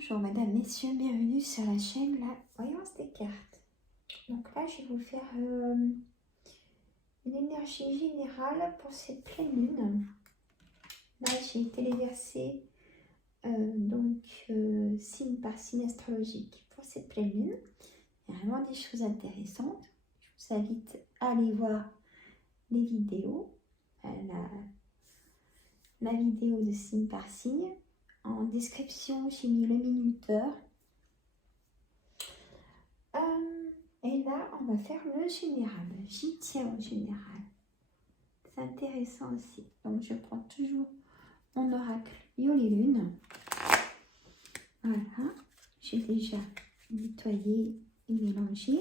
Bonjour mesdames, messieurs, bienvenue sur la chaîne La Voyance des cartes. Donc là, je vais vous faire une énergie générale pour cette pleine lune. Là, j'ai téléversé signe par signe astrologique pour cette pleine lune. Il y a vraiment des choses intéressantes. Je vous invite à aller voir les vidéos, la vidéo de signe par signe. En description, j'ai mis le minuteur. Et là, on va faire le général. J'y tiens au général. C'est intéressant aussi. Donc, je prends toujours mon oracle Yoli Lune. Voilà. J'ai déjà nettoyé et mélangé.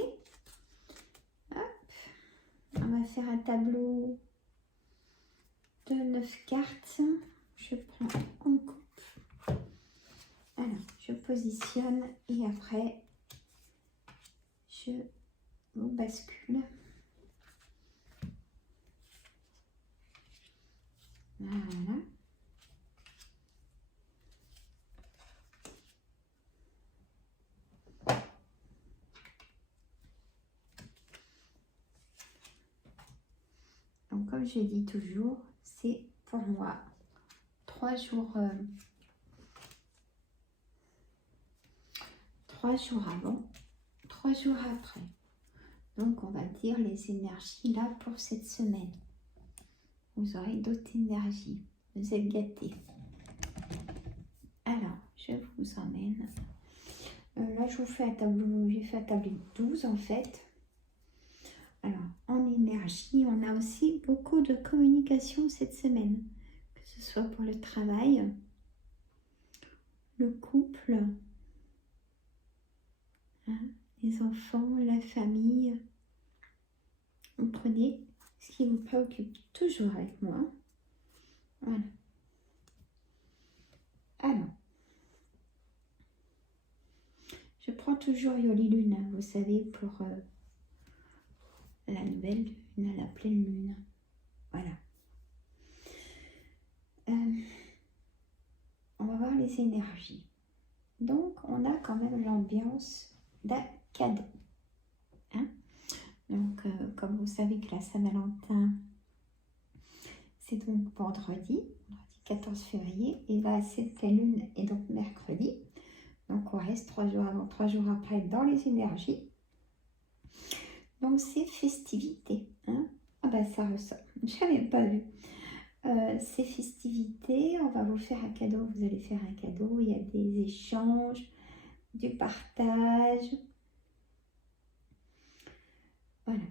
Hop. On va faire un tableau de 9 cartes. Je prends en coupe. Alors, je positionne et après, je vous bascule. Voilà. Donc, comme je dis toujours, c'est pour moi 3 jours avant, 3 jours après. Donc, on va dire les énergies là pour cette semaine. Vous aurez d'autres énergies. Vous êtes gâtés. Alors, je vous emmène. Là, je vous fais un tableau. J'ai fait un tableau de 12 en fait. Alors, en énergie, on a aussi beaucoup de communication cette semaine. Que ce soit pour le travail, le couple, les enfants, la famille. Vous prenez ce qui vous préoccupe toujours avec moi. Voilà. Alors, je prends toujours Yoli Lune, vous savez, pour la nouvelle lune, la pleine lune. Voilà. On va voir les énergies. Donc, on a quand même l'ambiance d'un cadeau. Donc, comme vous savez que la Saint-Valentin, c'est donc vendredi 14 février, et là, cette pleine lune est donc mercredi. Donc, on reste 3 jours avant, 3 jours après dans les énergies. Donc, c'est festivité. Ah ben, ça ressort. Je n'avais pas vu. Ces festivités, on va vous faire un cadeau. Vous allez faire un cadeau. Il y a des échanges, du partage. Voilà.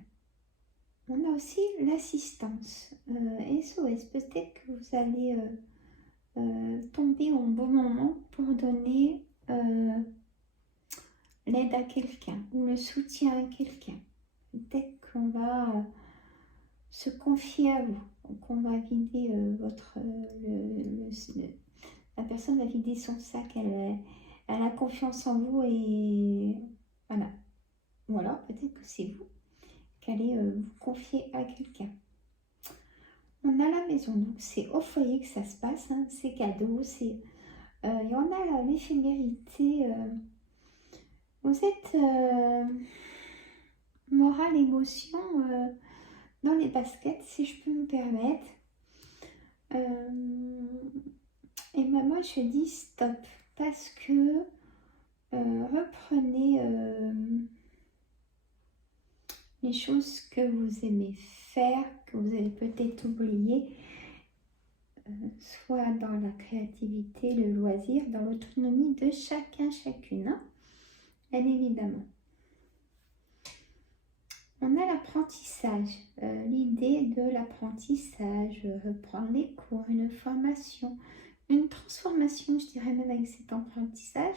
On a aussi l'assistance. SOS. Peut-être que vous allez tomber au bon moment pour donner l'aide à quelqu'un ou le soutien à quelqu'un. Peut-être qu'on va se confier à vous. Donc on va vider la personne va vider son sac. Elle a confiance en vous et voilà. Ou alors peut-être que c'est vous qui allez vous confier à quelqu'un. On a la maison, donc c'est au foyer que ça se passe. C'est cadeau, c'est et on a l'éphémérité. Vous êtes morale, émotion dans les baskets, si je peux me permettre. Et moi, je dis stop, parce que reprenez les choses que vous aimez faire, que vous avez peut-être oublié, soit dans la créativité, le loisir, dans l'autonomie de chacun, chacune, bien évidemment. On a l'apprentissage, l'idée de l'apprentissage, reprendre les cours, une formation, une transformation, je dirais même avec cet apprentissage.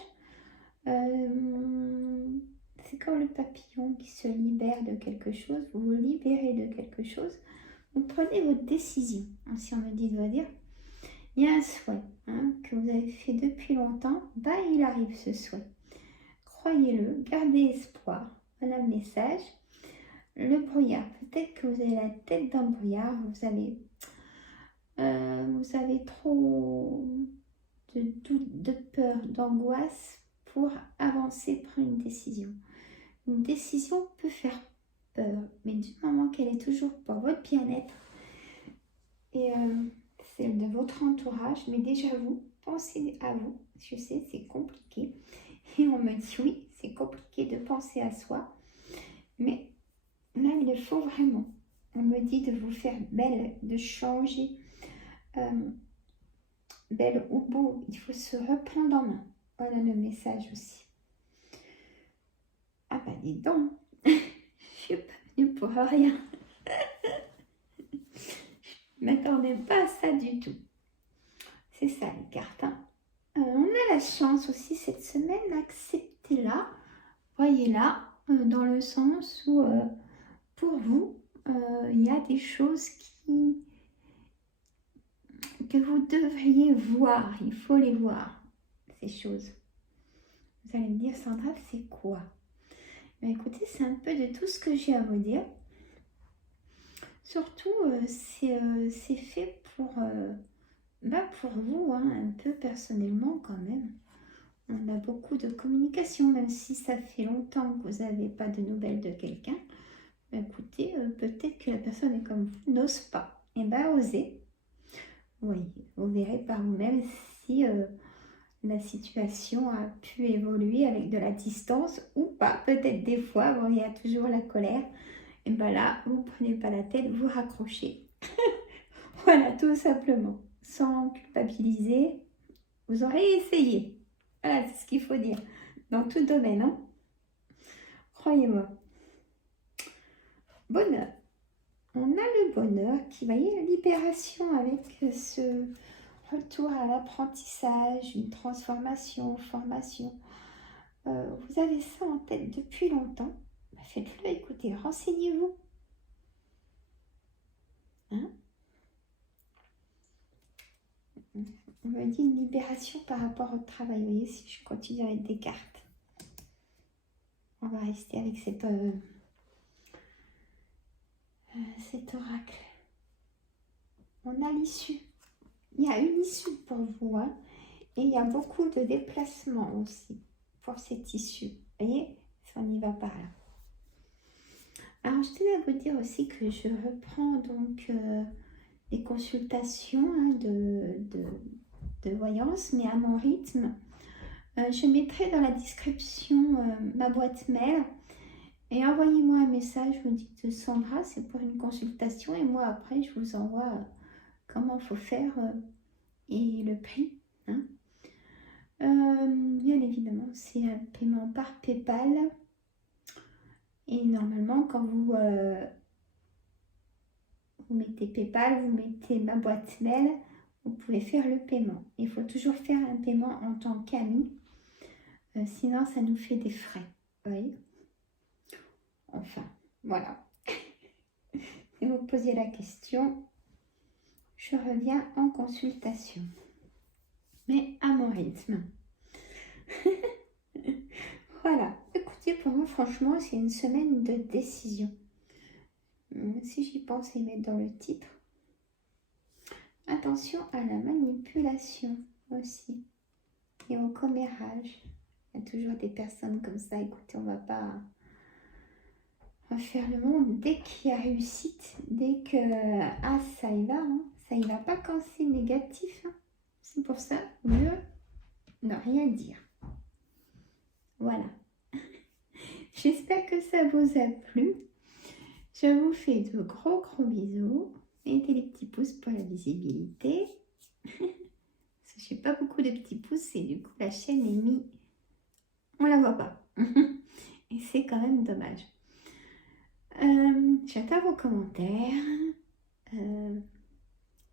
C'est comme le papillon qui se libère de quelque chose, vous vous libérez de quelque chose, vous prenez votre décision. Si on me dit de dire, il y a un souhait que vous avez fait depuis longtemps, il arrive ce souhait. Croyez-le, gardez espoir. Voilà le message. Le brouillard, peut-être que vous avez la tête dans le brouillard, vous avez trop de doute, de peur, d'angoisse pour avancer, prendre une décision. Une décision peut faire peur, mais du moment qu'elle est toujours pour votre bien-être et celle de votre entourage, mais déjà vous, pensez à vous. Je sais, c'est compliqué. Et on me dit oui, c'est compliqué de penser à soi, mais là, il le faut vraiment. On me dit de vous faire belle, de changer, belle ou beau. Il faut se reprendre en main. Voilà le message aussi. Ah bah dis donc, je suis pas venue pour rien. Je ne m'attendais pas à ça du tout. C'est ça les cartes. Hein. On a la chance aussi cette semaine, acceptez-la, voyez-la, dans le sens où pour vous, il y a des choses que vous devriez voir. Il faut les voir, ces choses. Vous allez me dire, Sandra, c'est quoi? Mais écoutez, c'est un peu de tout ce que j'ai à vous dire. Surtout, c'est fait pour vous, hein, un peu personnellement quand même. On a beaucoup de communication, même si ça fait longtemps que vous n'avez pas de nouvelles de quelqu'un. Écoutez, peut-être que la personne est comme vous, n'ose pas. Eh bien, osez. Oui, vous verrez par vous-même si la situation a pu évoluer avec de la distance ou pas. Peut-être des fois, bon, il y a toujours la colère. Et bien là, vous ne prenez pas la tête, vous raccrochez. Voilà, tout simplement. Sans culpabiliser, vous aurez essayé. Voilà, c'est ce qu'il faut dire. Dans tout domaine, hein. Croyez-moi. Bonheur. On a le bonheur qui va y avoir libération avec ce retour à l'apprentissage, une transformation, formation. Vous avez ça en tête depuis longtemps. Faites-le, écoutez, renseignez-vous. Hein? On me dit une libération par rapport au travail. Vous voyez, si je continue avec des cartes, on va rester avec cet oracle. On a l'issue. Il y a une issue pour vous. Hein, et il y a beaucoup de déplacements aussi pour cette issue. Vous voyez, on y va par là. Alors, je tenais à vous dire aussi que je reprends donc des consultations hein, de voyance, mais à mon rythme. Je mettrai dans la description ma boîte mail et envoyez-moi un message, vous dites Sandra, c'est pour une consultation et moi après je vous envoie comment il faut faire et le prix. Hein. Bien évidemment, c'est un paiement par PayPal et normalement quand vous mettez PayPal, vous mettez ma boîte mail, vous pouvez faire le paiement. Il faut toujours faire un paiement en tant qu'ami. Sinon, ça nous fait des frais. Vous voyez? Enfin, voilà. Si vous posiez la question, je reviens en consultation. Mais à mon rythme. Voilà. Écoutez, pour moi, franchement, c'est une semaine de décision. Si j'y pense et mettre dans le titre. Attention à la manipulation aussi. Et au commérage. Il y a toujours des personnes comme ça. Écoutez, on va pas faire le monde. Dès qu'il y a réussite, dès que ça y va, hein, ça y va pas quand c'est négatif. Hein. C'est pour ça, mieux ne rien dire. Voilà. J'espère que ça vous a plu. Je vous fais de gros bisous. Mettez les petits pouces pour la visibilité. Je n'ai pas beaucoup de petits pouces et du coup la chaîne est mise. On la voit pas. Et c'est quand même dommage. J'attends vos commentaires.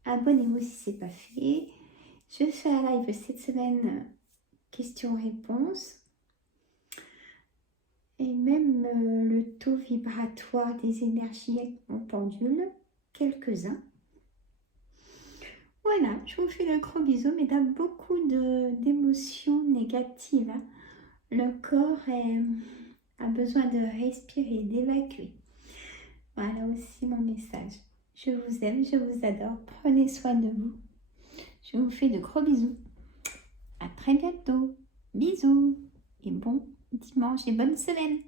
Abonnez-vous si ce n'est pas fait. Je fais un live cette semaine, questions-réponses. Et même le taux vibratoire des énergies avec mon pendule. Quelques-uns. Voilà, je vous fais de gros bisous, mais dans beaucoup d'émotions négatives. Hein. Le corps a besoin de respirer, d'évacuer. Voilà aussi mon message. Je vous aime, je vous adore. Prenez soin de vous. Je vous fais de gros bisous. À très bientôt. Bisous. et bon dimanche et bonne semaine.